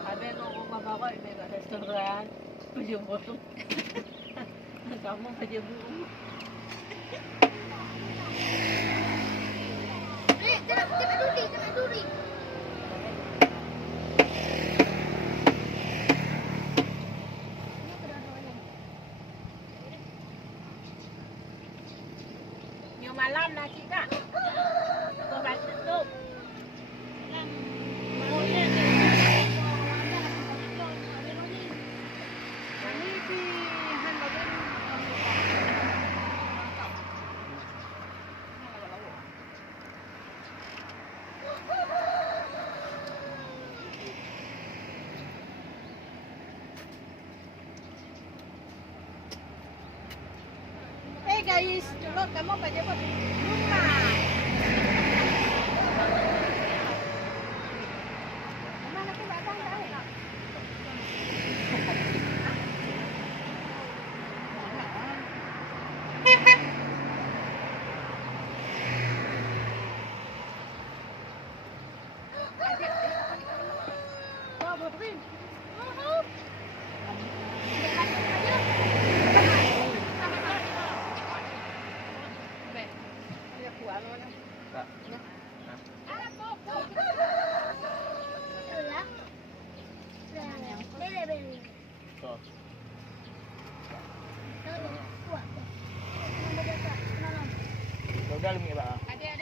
Sabi ko kung mabawa, may restoran. Pajubot. Kamu pajubot. Tengok duri. Nhiều malam lah cik kak. Kau baca tutup. Hey guys, tulog kamu baca apa? Rumah. Mana ke batang tahu tak? Kau berpin. Udah lumi ba? Adik.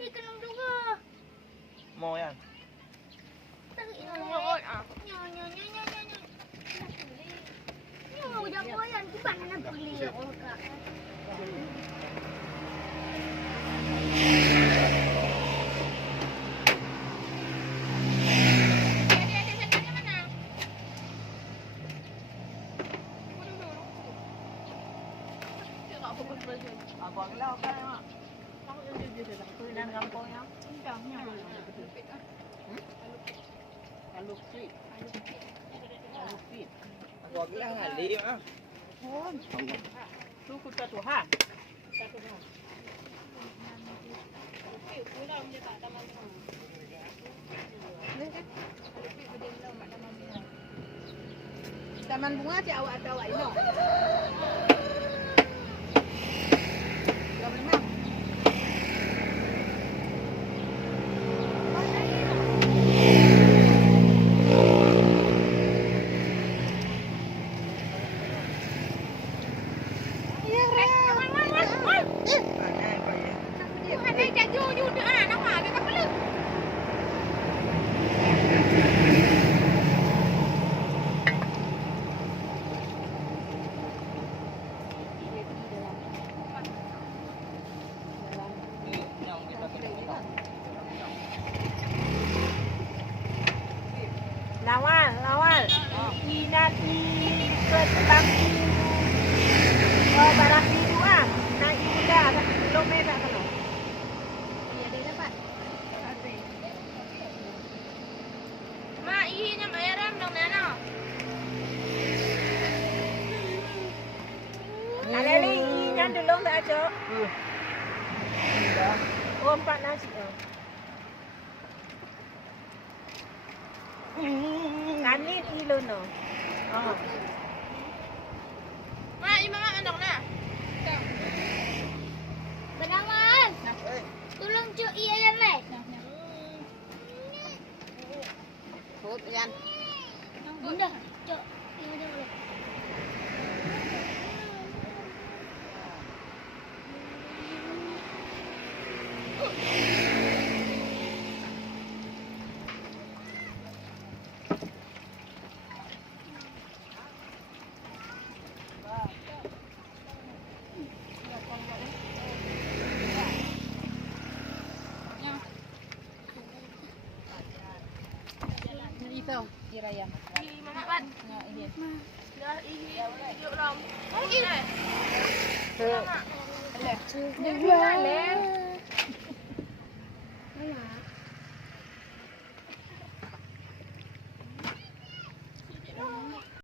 Ikan juga. Mau yan. Ngon ah. Nyo. Udah koyan ku bang nak beli kak. Abang lah kan mak. Kamu dia kulinan kampung yang. Alu fit. Abang lah halim ah. Tu kita Tuhan. Taman bunga cik awak ada awak ini. Lawal. Inati ketangki. Oh, barang biru ah. Nah, ini dah belum merah kalau. Iya, dia dapat. Mak, ihinya mayram dong Nana. Ada lagi yang dulu tak ada. Oh, 4 nasi. Kanit ilo no. Oh. Mak, ini mak anak na. Benawan. Tolong cuk iya yan le. Hop yan. Bunda, cuk. Ini dia boleh. Ito, kiraya. Ini mama kan. Ya, ini. Dah ihi. Yuk lam. Oh, ini. Tuh. Dia bilang,